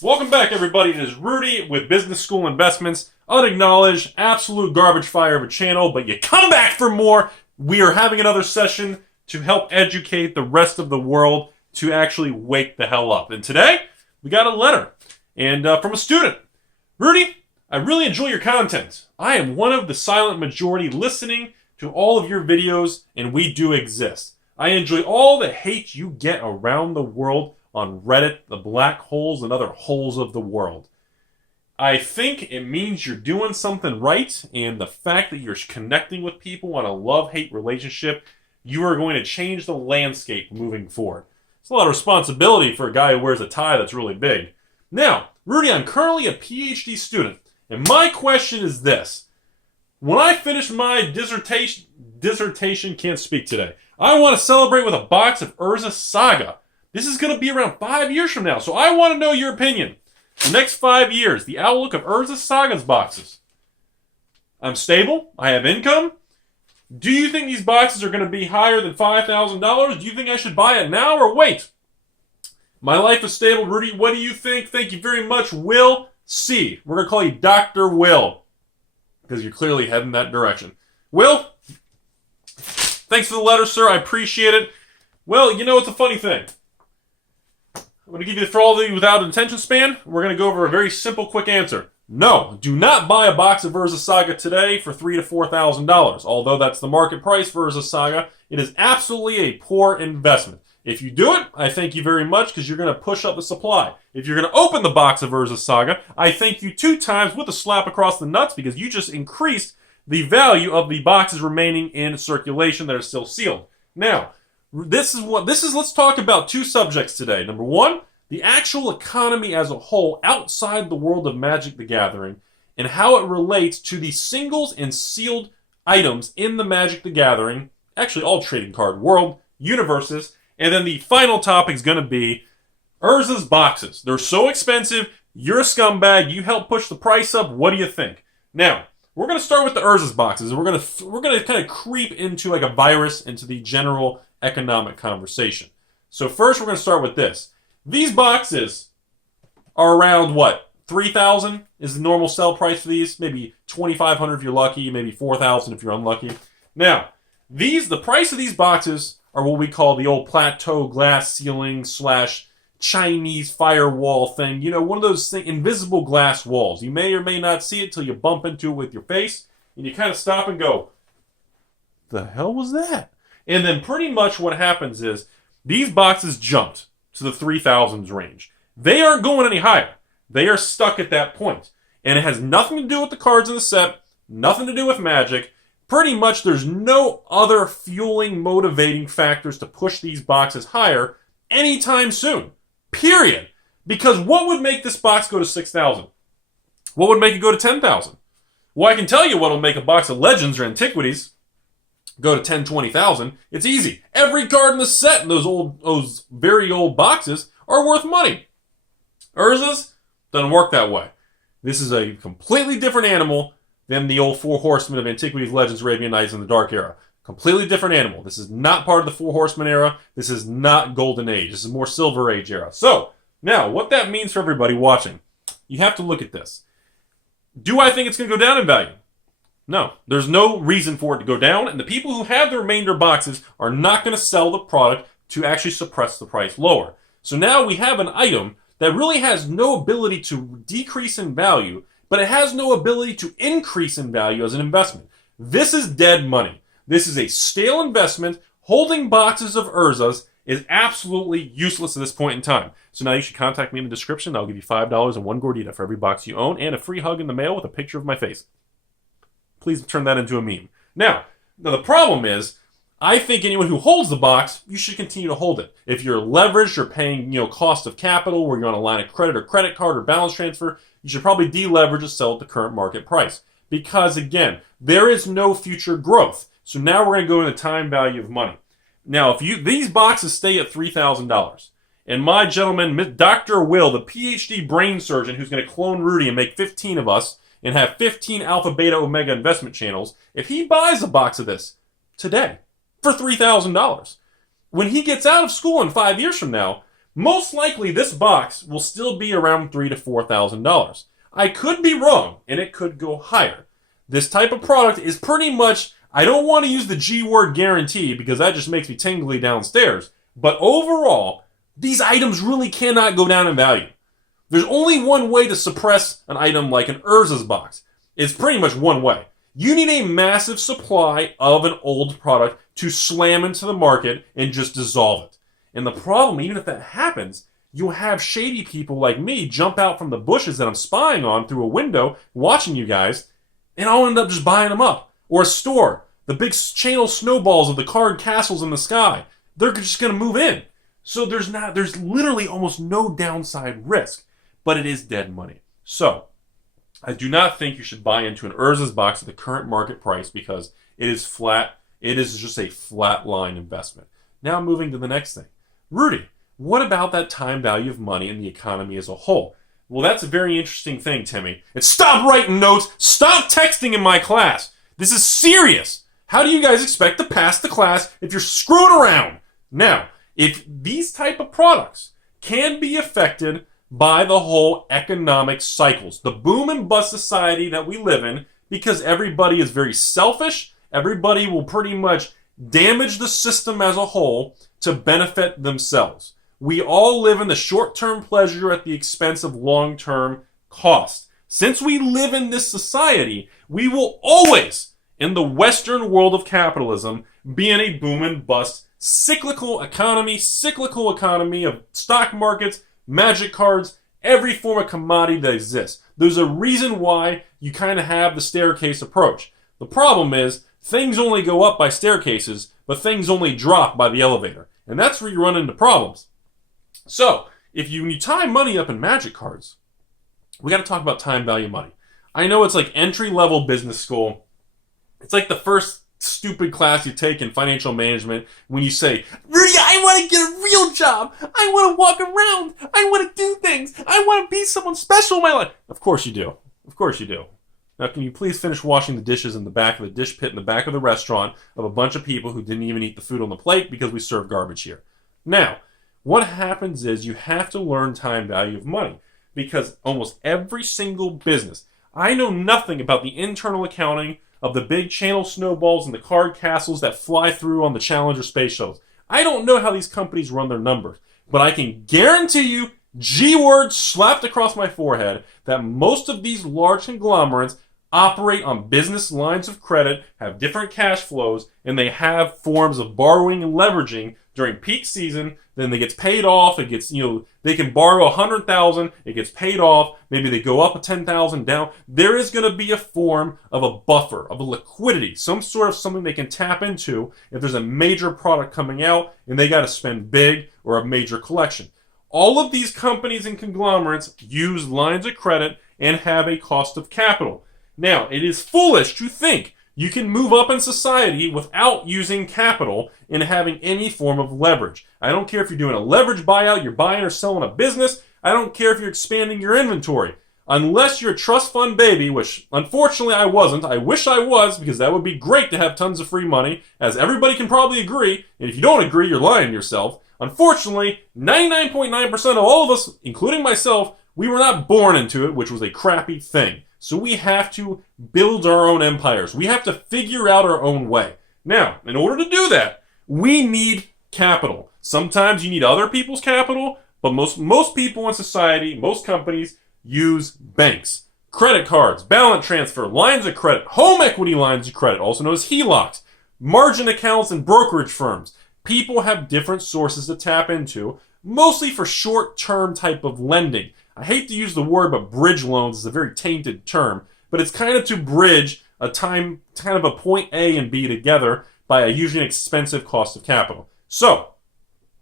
Welcome back, everybody. It is Rudy with Business School Investments. Unacknowledged, absolute garbage fire of a channel, but you come back for more. We are having another session to help educate the rest of the world to actually wake the hell up. And today, we got a letter and from a student. Rudy, I really enjoy your content. I am one of the silent majority listening to all of your videos, and we do exist. I enjoy all the hate you get around the world on Reddit, the black holes and other holes of the world. I think it means you're doing something right, and the fact that you're connecting with people on a love-hate relationship, you are going to change the landscape moving forward. It's a lot of responsibility for a guy who wears a tie that's really big. Now, Rudy, I'm currently a PhD student, and my question is this. When I finish my dissertation, can't speak today, I want to celebrate with a box of Urza Saga. This is going to be around 5 years from now, so I want to know your opinion. The next 5 years, the outlook of Urza Saga's boxes. I'm stable. I have income. Do you think these boxes are going to be higher than $5,000? Do you think I should buy it now or wait? My life is stable. Rudy, what do you think? Thank you very much. Will C. We're going to call you Dr. Will, because you're clearly heading that direction. Will, thanks for the letter, sir. I appreciate it. Well, you know, it's a funny thing. I'm going to give you, for all of you without an attention span, we're going to go over a very simple, quick answer. No, do not buy a box of Urza Saga today for $3,000 to $4,000. Although that's the market price for Urza Saga, it is absolutely a poor investment. If you do it, I thank you very much, because you're going to push up the supply. If you're going to open the box of Urza Saga, I thank you 2 times with a slap across the nuts, because you just increased the value of the boxes remaining in circulation that are still sealed. Now, let's talk about 2 subjects today. Number 1, the actual economy as a whole outside the world of Magic the Gathering, and how it relates to the singles and sealed items in the Magic the Gathering, actually all trading card world, universes, and then the final topic is going to be Urza's boxes. They're so expensive, you're a scumbag, you help push the price up, what do you think? Now, we're going to start with the Urza's boxes, and we're going to kind of creep into like a virus into the general economic conversation. So first we're going to start with this. These boxes are around what? $3,000 is the normal sell price for these. Maybe $2,500 if you're lucky, maybe $4,000 if you're unlucky. Now, the price of these boxes are what we call the old plateau glass ceiling / Chinese firewall thing. You know, one of those invisible glass walls. You may or may not see it till you bump into it with your face, and you kind of stop and go, the hell was that? And then pretty much what happens is these boxes jumped to the 3,000s range. They aren't going any higher. They are stuck at that point. And it has nothing to do with the cards in the set, nothing to do with Magic. Pretty much there's no other fueling, motivating factors to push these boxes higher anytime soon. Period. Because what would make this box go to 6,000? What would make it go to 10,000? Well, I can tell you what will make a box of Legends or Antiquities go to 10, 20,000. It's easy. Every card in the set in those very old boxes are worth money. Urzas doesn't work that way. This is a completely different animal than the old 4 Horsemen of Antiquities, Legends, Arabian Nights, and the Dark Era. Completely different animal. This is not part of the 4 Horsemen era. This is not Golden Age. This is more Silver Age era. So, now, what that means for everybody watching, you have to look at this. Do I think it's going to go down in value? No, there's no reason for it to go down, and the people who have the remainder boxes are not going to sell the product to actually suppress the price lower. So now we have an item that really has no ability to decrease in value, but it has no ability to increase in value as an investment. This is dead money. This is a stale investment. Holding boxes of Urzas is absolutely useless at this point in time. So now you should contact me in the description. I'll give you $5 and 1 Gordita for every box you own, and a free hug in the mail with a picture of my face. Please turn that into a meme. Now the problem is, I think anyone who holds the box, you should continue to hold it. If you're leveraged, you're paying, cost of capital, where you're on a line of credit or credit card or balance transfer, you should probably deleverage and sell at the current market price. Because again, there is no future growth. So now we're going to go into time value of money. Now, if these boxes stay at $3,000, and my gentleman, Dr. Will, the PhD brain surgeon who's going to clone Rudy and make 15 of us, and have 15 alpha, beta, omega investment channels, if he buys a box of this today for $3,000, when he gets out of school in 5 years from now, most likely this box will still be around $3,000 to $4,000. I could be wrong, and it could go higher. This type of product is pretty much, I don't want to use the G word guarantee because that just makes me tingly downstairs. But overall, these items really cannot go down in value. There's only one way to suppress an item like an Urza's box. It's pretty much one way. You need a massive supply of an old product to slam into the market and just dissolve it. And the problem, even if that happens, you'll have shady people like me jump out from the bushes that I'm spying on through a window, watching you guys, and I'll end up just buying them up. Or a store. The big channel snowballs of the card castles in the sky. They're just going to move in. So there's literally almost no downside risk. But it is dead money. So, I do not think you should buy into an Urza's box at the current market price because it is flat. It is just a flat line investment. Now moving to the next thing. Rudy, what about that time value of money in the economy as a whole? Well, that's a very interesting thing, Timmy. And stop writing notes. Stop texting in my class. This is serious. How do you guys expect to pass the class if you're screwing around? Now, if these type of products can be affected by the whole economic cycles, the boom and bust society that we live in, because everybody is very selfish, everybody will pretty much damage the system as a whole to benefit themselves. We all live in the short-term pleasure at the expense of long-term cost. Since we live in this society, we will always, in the Western world of capitalism, be in a boom and bust cyclical economy of stock markets, magic cards, every form of commodity that exists. There's a reason why you kind of have the staircase approach. The problem is, things only go up by staircases, but things only drop by the elevator. And that's where you run into problems. So, when you tie money up in magic cards, we got to talk about time value money. I know it's like entry-level business school. It's like the first stupid class you take in financial management when you say, Rudy, I want to get a real job. I want to walk around. I want to do things. I want to be someone special in my life. Of course you do. Of course you do. Now, can you please finish washing the dishes in the back of the dish pit in the back of the restaurant of a bunch of people who didn't even eat the food on the plate because we serve garbage here? Now, what happens is you have to learn time value of money because almost every single business, I know nothing about the internal accounting of the big channel snowballs and the card castles that fly through on the Challenger space shuttles. I don't know how these companies run their numbers, but I can guarantee you, G-word slapped across my forehead, that most of these large conglomerates operate on business lines of credit, have different cash flows, and they have forms of borrowing and leveraging during peak season. Then it gets paid off. It gets, they can borrow $100,000. It gets paid off. Maybe they go up a $10,000 down. There is going to be a form of a buffer, of a liquidity, some sort of something they can tap into if there's a major product coming out and they got to spend big or a major collection. All of these companies and conglomerates use lines of credit and have a cost of capital. Now, it is foolish to think you can move up in society without using capital and having any form of leverage. I don't care if you're doing a leverage buyout, you're buying or selling a business. I don't care if you're expanding your inventory. Unless you're a trust fund baby, which unfortunately I wasn't. I wish I was, because that would be great to have tons of free money, as everybody can probably agree. And if you don't agree, you're lying to yourself. Unfortunately, 99.9% of all of us, including myself, we were not born into it, which was a crappy thing. So we have to build our own empires. We have to figure out our own way. Now, in order to do that, we need capital. Sometimes you need other people's capital, but most people in society, most companies, use banks. Credit cards, balance transfer, lines of credit, home equity lines of credit, also known as HELOCs, margin accounts, and brokerage firms. People have different sources to tap into, mostly for short-term type of lending. I hate to use the word, but bridge loans is a very tainted term. But it's kind of to bridge a time, kind of a point A and B together by a usually expensive cost of capital. So,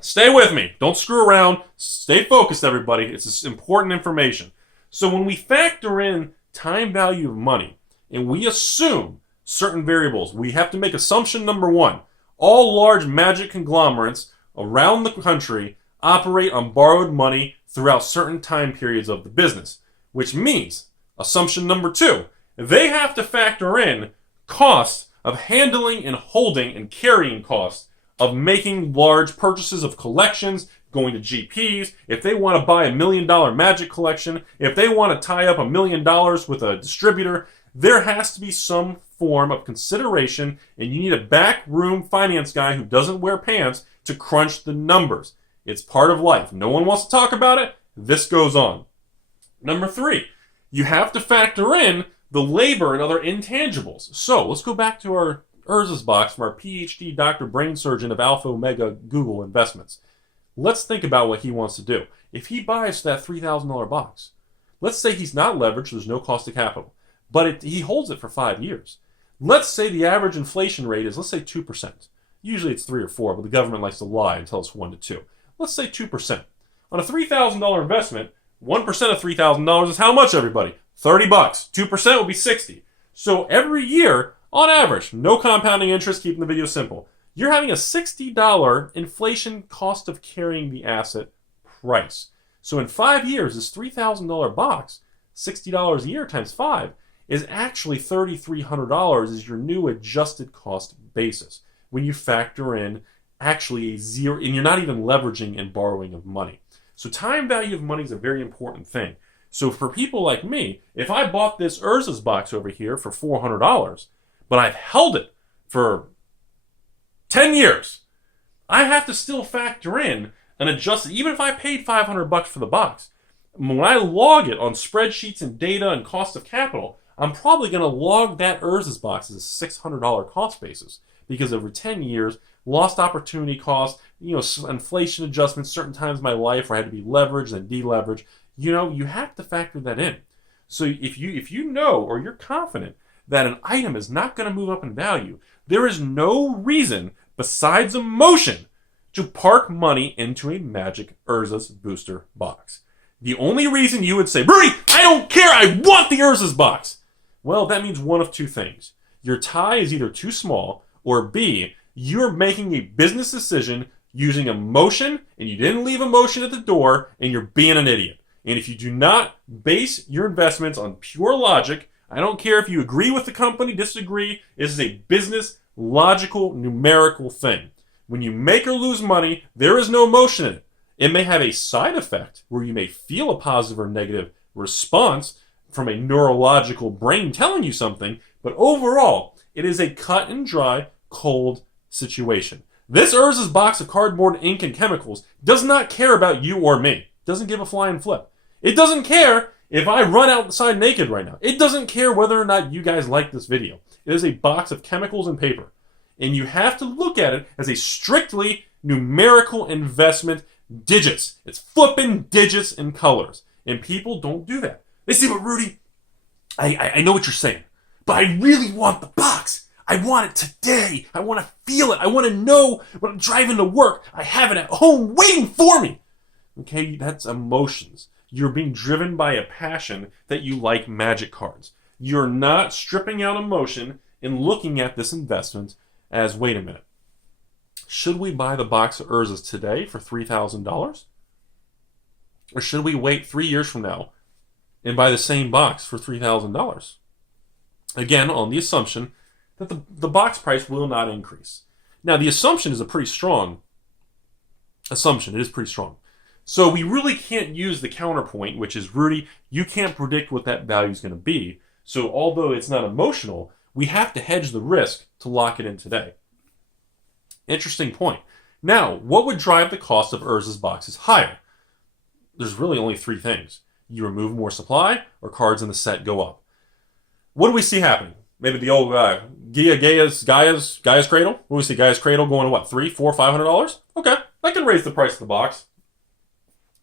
stay with me. Don't screw around. Stay focused, everybody. It's important information. So when we factor in time value of money, and we assume certain variables, we have to make assumption number one. All large magic conglomerates around the country operate on borrowed money throughout certain time periods of the business, which means, assumption number two, they have to factor in costs of handling and holding and carrying costs of making large purchases of collections, going to GPs, if they want to buy $1 million Magic collection, if they want to tie up $1 million with a distributor, there has to be some form of consideration, and you need a backroom finance guy who doesn't wear pants to crunch the numbers. It's part of life. No one wants to talk about it. This goes on. Number 3, you have to factor in the labor and other intangibles. So let's go back to our Urzas box from our PhD Dr. Brain Surgeon of Alpha Omega Google Investments. Let's think about what he wants to do. If he buys that $3,000 box, let's say he's not leveraged, there's no cost of capital, but he holds it for 5 years. Let's say the average inflation rate is, let's say 2%. Usually it's 3 or 4, but the government likes to lie and tell us 1 to 2. Let's say 2%. On a $3,000 investment, 1% of $3,000 is how much, everybody? $30. 2% will be 60. So every year, on average, no compounding interest, keeping the video simple, you're having a $60 inflation cost of carrying the asset price. So in 5 years, this $3,000 box, $60 a year times 5, is actually $3,300 is your new adjusted cost basis. When you factor in actually a zero, and you're not even leveraging and borrowing of money. So time value of money is a very important thing. So for people like me, if I bought this Urzas box over here for $400, but I've held it for 10 years, I have to still factor in an adjusted, even if I paid $500 for the box, when I log it on spreadsheets and data and cost of capital, I'm probably going to log that Urzas box as a $600 cost basis, because over 10 years, lost opportunity cost, inflation adjustments, certain times in my life where I had to be leveraged and deleveraged, you have to factor that in. So if you know or you're confident that an item is not going to move up in value, there is no reason besides emotion to park money into a Magic Urzas booster box. The only reason you would say, Rudy, I don't care, I want the Urzas box. Well, that means one of two things. Your tie is either too small, or B, you're making a business decision using emotion, and you didn't leave emotion at the door, and you're being an idiot. And if you do not base your investments on pure logic, I don't care if you agree with the company, disagree, this is a business, logical, numerical thing. When you make or lose money, there is no emotion in it. It may have a side effect where you may feel a positive or negative response from a neurological brain telling you something, but overall, it is a cut and dry, cold situation. This Urzas box of cardboard, ink, and chemicals does not care about you or me. It doesn't give a flying flip. It doesn't care if I run outside naked right now. It doesn't care whether or not you guys like this video. It is a box of chemicals and paper. And you have to look at it as a strictly numerical investment, digits. It's flipping digits and colors. And people don't do that. They say, but Rudy, I know what you're saying, but I really want the box. I want it today. I want to feel it. I want to know when I'm driving to work, I have it at home waiting for me. Okay, that's emotions. You're being driven by a passion that you like Magic cards. You're not stripping out emotion and looking at this investment as, wait a minute, should we buy the box of Urzas today for $3,000? Or should we wait 3 years from now and buy the same box for $3,000? Again, on the assumption that the box price will not increase. Now, the assumption is a pretty strong assumption. It is pretty strong. So we really can't use the counterpoint, which is, Rudy, you can't predict what that value is going to be. So although it's not emotional, we have to hedge the risk to lock it in today. Interesting point. Now, what would drive the cost of Urzas boxes higher? There's really only three things. You remove more supply, or cards in the set go up. What do we see happening? Maybe the old Gaia's Cradle? What do we see? Gaia's Cradle going to what? $300, $400, $500? Okay, I can raise the price of the box.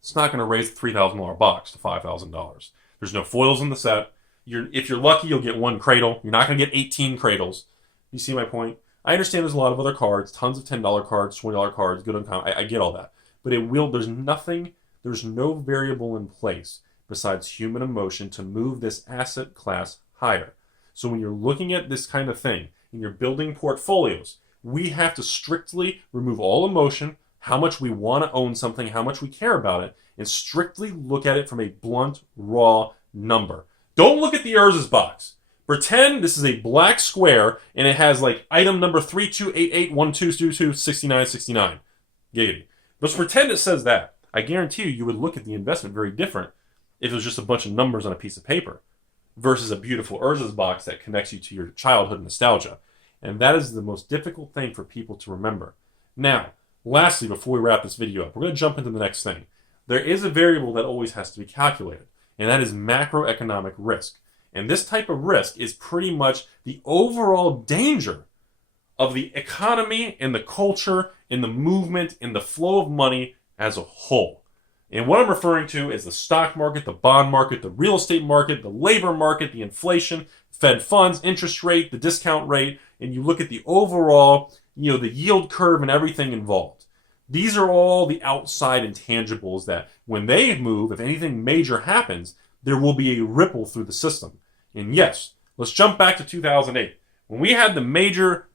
It's not going to raise the $3,000 box to $5,000. There's no foils in the set. If you're lucky, you'll get one cradle. You're not going to get 18 cradles. You see my point? I understand there's a lot of other cards, tons of $10 cards, $20 cards, good uncommon. I get all that. But there's no variable in place besides human emotion to move this asset class higher. So when you're looking at this kind of thing and you're building portfolios, we have to strictly remove all emotion, how much we want to own something, how much we care about it, and strictly look at it from a blunt, raw number. Don't look at the Urzas box. Pretend this is a black square and it has like item number 328812226969. Giggity. Let's pretend it says that. I guarantee you would look at the investment very different if it was just a bunch of numbers on a piece of paper versus a beautiful Urzas box that connects you to your childhood nostalgia. And that is the most difficult thing for people to remember. Now, lastly, before we wrap this video up, we're going to jump into the next thing. There is a variable that always has to be calculated, and that is macroeconomic risk. And this type of risk is pretty much the overall danger of the economy and the culture and the movement and the flow of money as a whole. And what I'm referring to is the stock market, the bond market, the real estate market, the labor market, the inflation, Fed funds, interest rate, the discount rate, and you look at the overall, the yield curve and everything involved. These are all the outside intangibles that when they move, if anything major happens, there will be a ripple through the system. And yes, let's jump back to 2008. When we had the major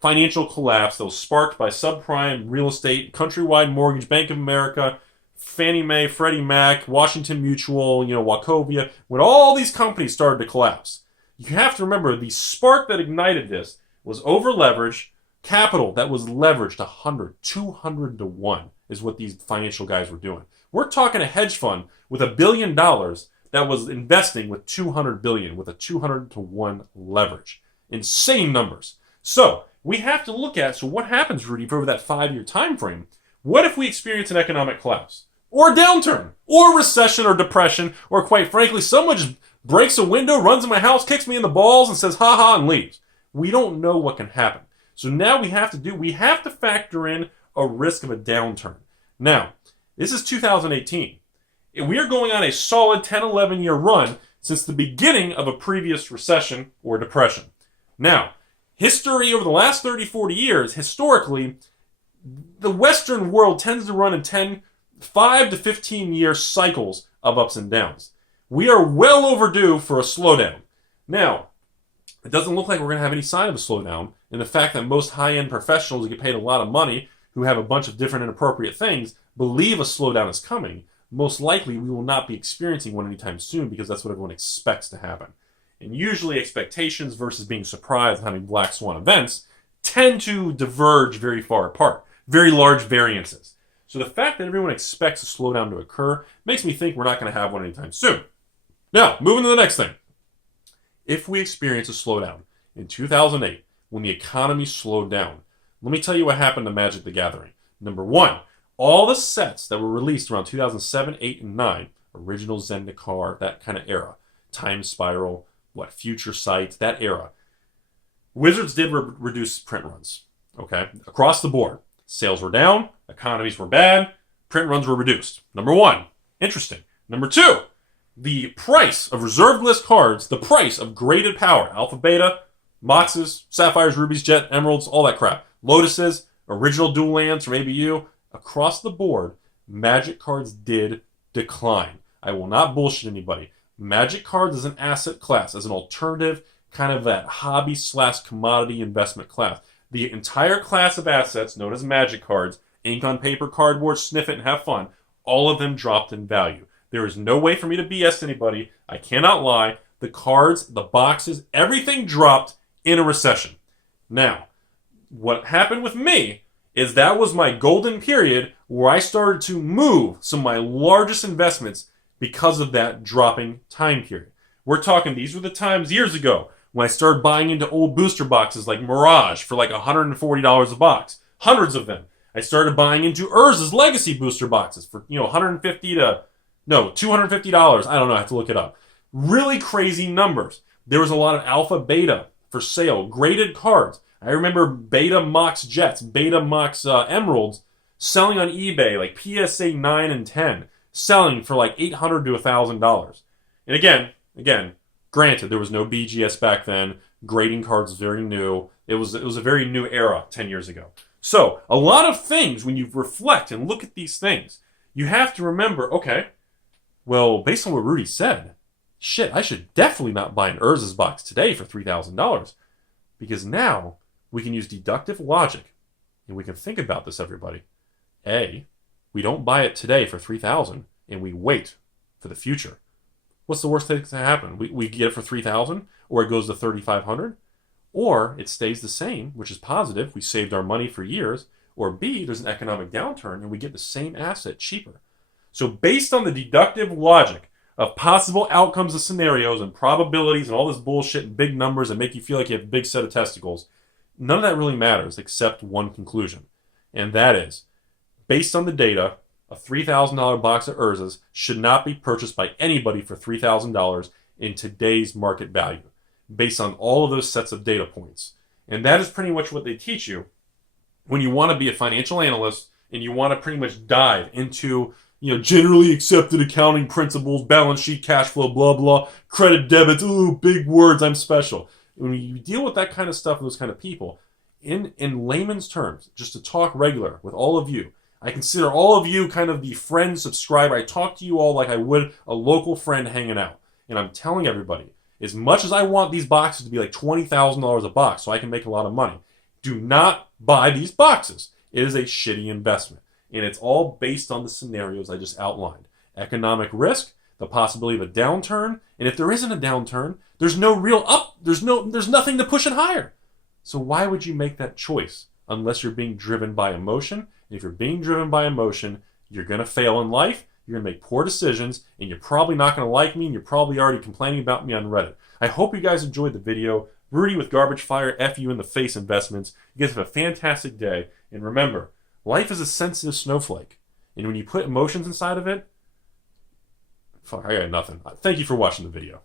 financial collapse that was sparked by subprime real estate, Countrywide Mortgage, Bank of America, Fannie Mae, Freddie Mac, Washington Mutual, Wachovia, when all these companies started to collapse. You have to remember the spark that ignited this was over-leveraged capital that was leveraged 100, 200 to 1 is what these financial guys were doing. We're talking a hedge fund with $1 billion that was investing with 200 billion with a 200 to 1 leverage. Insane numbers. So we have to look at, so what happens, Rudy, over that 5-year time frame? What if we experience an economic collapse? Or a downturn? Or recession or depression? Or quite frankly, someone just breaks a window, runs in my house, kicks me in the balls, and says, ha ha, and leaves. We don't know what can happen. So now we have to factor in a risk of a downturn. Now, this is 2018. We are going on a solid 10, 11-year run since the beginning of a previous recession or depression. Now, history over the last 30, 40 years, historically, the Western world tends to run in 5 to 15-year cycles of ups and downs. We are well overdue for a slowdown. Now, it doesn't look like we're going to have any sign of a slowdown, and the fact that most high-end professionals who get paid a lot of money, who have a bunch of different inappropriate things, believe a slowdown is coming, most likely we will not be experiencing one anytime soon because that's what everyone expects to happen. And usually expectations versus being surprised and having black swan events tend to diverge very far apart, very large variances. So the fact that everyone expects a slowdown to occur makes me think we're not going to have one anytime soon. Now, moving to the next thing. If we experience a slowdown in 2008, when the economy slowed down, let me tell you what happened to Magic the Gathering. Number one, all the sets that were released around 2007, 8, and 9, original Zendikar, that kind of era, Time Spiral, Future Sight, that era, Wizards did reduce print runs, okay? Across the board. Sales were down, economies were bad, print runs were reduced. Number one, interesting. Number two, the price of reserved list cards, the price of graded power, Alpha, Beta, Moxes, Sapphires, Rubies, Jet, Emeralds, all that crap, Lotuses, original dual lands from ABU, across the board, Magic cards did decline. I will not bullshit anybody. Magic cards as an asset class, as an alternative, kind of that hobby/commodity investment class. The entire class of assets known as Magic cards, ink on paper, cardboard, sniff it and have fun, all of them dropped in value. There is no way for me to BS anybody. I cannot lie. The cards, the boxes, everything dropped in a recession. Now, what happened with me is that was my golden period where I started to move some of my largest investments because of that dropping time period. We're talking, these were the times years ago when I started buying into old booster boxes like Mirage for like $140 a box. Hundreds of them. I started buying into Urza's legacy booster boxes for, $250. I don't know. I have to look it up. Really crazy numbers. There was a lot of Alpha Beta for sale. Graded cards. I remember Beta Mox Jets, Beta Mox Emeralds selling on eBay like PSA 9 and 10, selling for like $800 to $1,000. And again, granted, there was no BGS back then. Grading cards was very new. It was a very new era 10 years ago. So a lot of things, when you reflect and look at these things, you have to remember, okay, well, based on what Rudy said, shit, I should definitely not buy an Urza's box today for $3,000. Because now we can use deductive logic and we can think about this, everybody. A, we don't buy it today for $3,000 and we wait for the future. What's the worst thing that can happen? We get it for $3,000 or it goes to $3,500 or it stays the same, which is positive. We saved our money for years, Or B, there's an economic downturn and we get the same asset cheaper. So based on the deductive logic of possible outcomes of scenarios and probabilities and all this bullshit and big numbers that make you feel like you have a big set of testicles, none of that really matters except one conclusion. And that is, based on the data, a $3,000 box of Urzas should not be purchased by anybody for $3,000 in today's market value, based on all of those sets of data points. And that is pretty much what they teach you when you want to be a financial analyst and you want to pretty much dive into, generally accepted accounting principles, balance sheet, cash flow, blah, blah, credit, debits, ooh, big words, I'm special. When you deal with that kind of stuff, those kind of people, in layman's terms, just to talk regular with all of you, I consider all of you kind of the friend, subscriber. I talk to you all like I would a local friend hanging out. And I'm telling everybody, as much as I want these boxes to be like $20,000 a box so I can make a lot of money, do not buy these boxes. It is a shitty investment. And it's all based on the scenarios I just outlined. Economic risk, the possibility of a downturn, and if there isn't a downturn, there's no real up, there's nothing to push it higher. So why would you make that choice unless you're being driven by emotion? And if you're being driven by emotion, you're going to fail in life, you're going to make poor decisions, and you're probably not going to like me, and you're probably already complaining about me on Reddit. I hope you guys enjoyed the video. Rudy with Garbage Fire, F you in the face investments. You guys have a fantastic day. And remember, life is a sensitive snowflake. And when you put emotions inside of it, fuck, I got nothing. Thank you for watching the video.